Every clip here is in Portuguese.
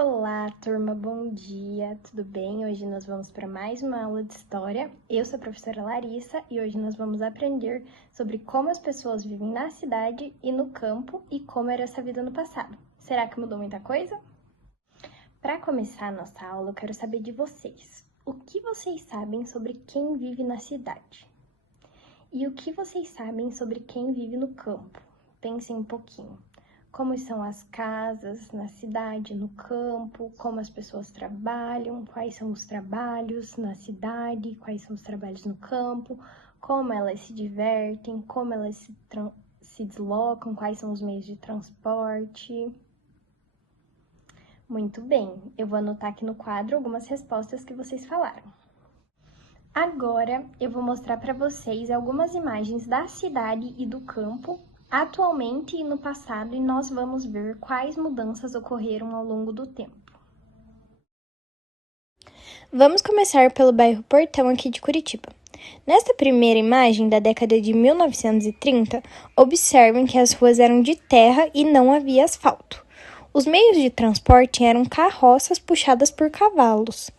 Olá, turma, bom dia, tudo bem? Hoje nós vamos para mais uma aula de História. Eu sou a professora Larissa e hoje nós vamos aprender sobre como as pessoas vivem na cidade e no campo e como era essa vida no passado. Será que mudou muita coisa? Para começar a nossa aula, eu quero saber de vocês. O que vocês sabem sobre quem vive na cidade? E o que vocês sabem sobre quem vive no campo? Pensem um pouquinho. Como são as casas na cidade, no campo, como as pessoas trabalham, quais são os trabalhos na cidade, quais são os trabalhos no campo, como elas se divertem, como elas se deslocam, quais são os meios de transporte. Muito bem, eu vou anotar aqui no quadro algumas respostas que vocês falaram. Agora eu vou mostrar para vocês algumas imagens da cidade e do campo atualmente e no passado, e nós vamos ver quais mudanças ocorreram ao longo do tempo. Vamos começar pelo bairro Portão aqui de Curitiba. Nesta primeira imagem da década de 1930, observem que as ruas eram de terra e não havia asfalto. Os meios de transporte eram carroças puxadas por cavalos.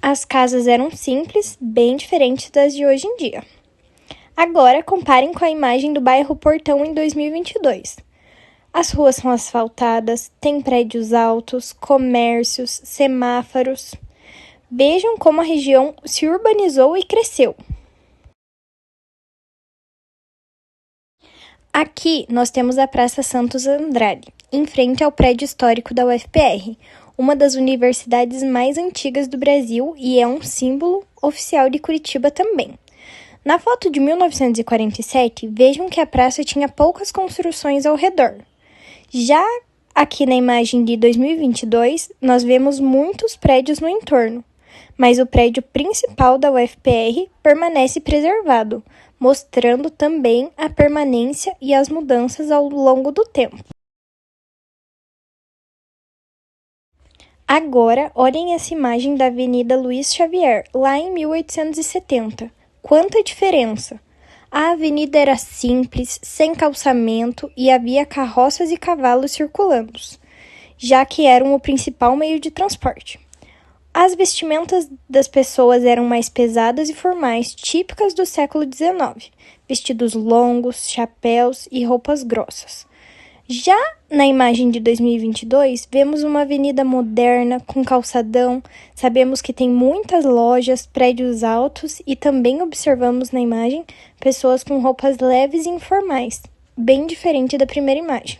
As casas eram simples, bem diferentes das de hoje em dia. Agora, comparem com a imagem do bairro Portão em 2022. As ruas são asfaltadas, tem prédios altos, comércios, semáforos. Vejam como a região se urbanizou e cresceu. Aqui nós temos a Praça Santos Andrade, em frente ao prédio histórico da UFPR, uma das universidades mais antigas do Brasil e é um símbolo oficial de Curitiba também. Na foto de 1947, vejam que a praça tinha poucas construções ao redor. Já aqui na imagem de 2022, nós vemos muitos prédios no entorno, mas o prédio principal da UFPR permanece preservado, mostrando também a permanência e as mudanças ao longo do tempo. Agora, olhem essa imagem da Avenida Luiz Xavier, lá em 1870. Quanta diferença! A avenida era simples, sem calçamento e havia carroças e cavalos circulando, já que eram o principal meio de transporte. As vestimentas das pessoas eram mais pesadas e formais, típicas do século XIX, vestidos longos, chapéus e roupas grossas. Já na imagem de 2022, vemos uma avenida moderna, com calçadão, sabemos que tem muitas lojas, prédios altos e também observamos na imagem pessoas com roupas leves e informais, bem diferente da primeira imagem.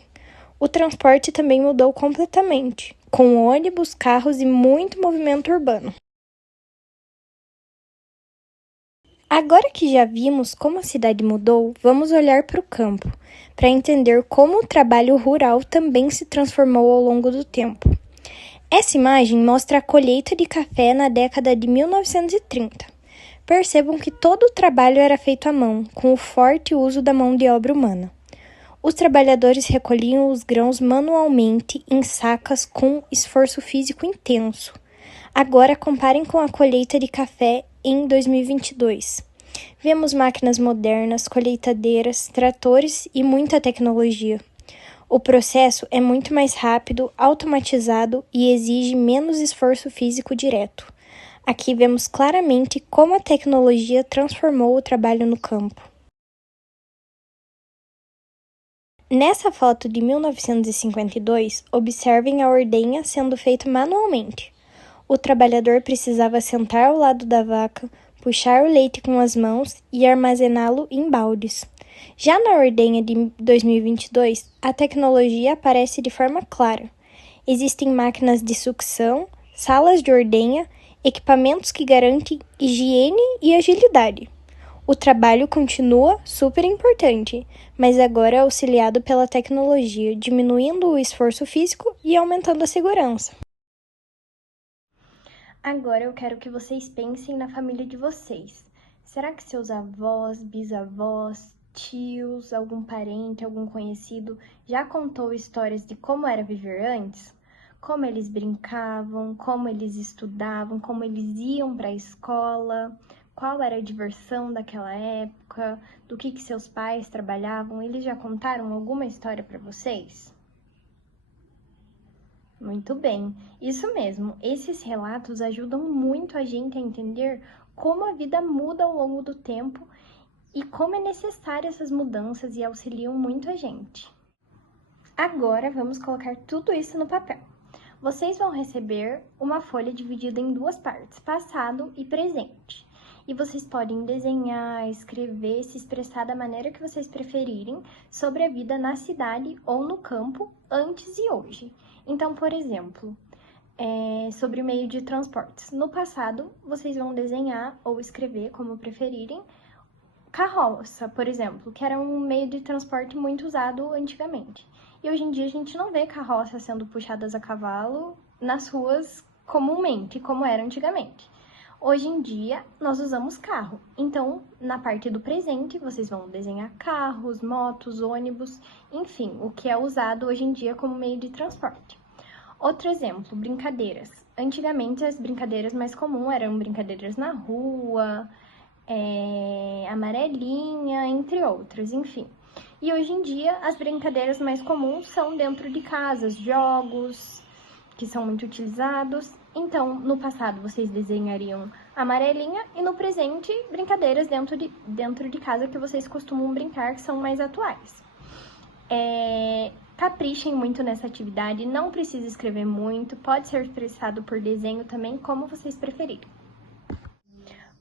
O transporte também mudou completamente, com ônibus, carros e muito movimento urbano. Agora que já vimos como a cidade mudou, vamos olhar para o campo, para entender como o trabalho rural também se transformou ao longo do tempo. Essa imagem mostra a colheita de café na década de 1930. Percebam que todo o trabalho era feito à mão, com o forte uso da mão de obra humana. Os trabalhadores recolhiam os grãos manualmente em sacas com esforço físico intenso. Agora comparem com a colheita de café em 2022. Vemos máquinas modernas, colheitadeiras, tratores e muita tecnologia. O processo é muito mais rápido, automatizado e exige menos esforço físico direto. Aqui vemos claramente como a tecnologia transformou o trabalho no campo. Nessa foto de 1952, observem a ordenha sendo feita manualmente. O trabalhador precisava sentar ao lado da vaca, puxar o leite com as mãos e armazená-lo em baldes. Já na ordenha de 2022, a tecnologia aparece de forma clara. Existem máquinas de sucção, salas de ordenha, equipamentos que garantem higiene e agilidade. O trabalho continua super importante, mas agora é auxiliado pela tecnologia, diminuindo o esforço físico e aumentando a segurança. Agora eu quero que vocês pensem na família de vocês. Será que seus avós, bisavós, tios, algum parente, algum conhecido já contou histórias de como era viver antes? Como eles brincavam, como eles estudavam, como eles iam para a escola, qual era a diversão daquela época, do que seus pais trabalhavam? Eles já contaram alguma história para vocês? Muito bem, isso mesmo. Esses relatos ajudam muito a gente a entender como a vida muda ao longo do tempo e como é necessária essas mudanças e auxiliam muito a gente. Agora vamos colocar tudo isso no papel. Vocês vão receber uma folha dividida em duas partes, passado e presente. E vocês podem desenhar, escrever, se expressar da maneira que vocês preferirem sobre a vida na cidade ou no campo, antes e hoje. Então, por exemplo, sobre o meio de transportes. No passado, vocês vão desenhar ou escrever, como preferirem, carroça, por exemplo, que era um meio de transporte muito usado antigamente. E hoje em dia a gente não vê carroças sendo puxadas a cavalo nas ruas comumente, como era antigamente. Hoje em dia, nós usamos carro. Então, na parte do presente, vocês vão desenhar carros, motos, ônibus, enfim, o que é usado hoje em dia como meio de transporte. Outro exemplo, brincadeiras. Antigamente, as brincadeiras mais comuns eram brincadeiras na rua, amarelinha, entre outras, enfim. E hoje em dia, as brincadeiras mais comuns são dentro de casas, jogos que são muito utilizados. Então, no passado, vocês desenhariam amarelinha e no presente, brincadeiras dentro de casa que vocês costumam brincar, que são mais atuais. Caprichem muito nessa atividade, não precisa escrever muito, pode ser expressado por desenho também, como vocês preferirem.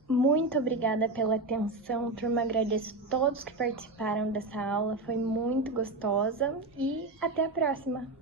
Muito obrigada pela atenção, turma. Agradeço a todos que participaram dessa aula, foi muito gostosa e até a próxima!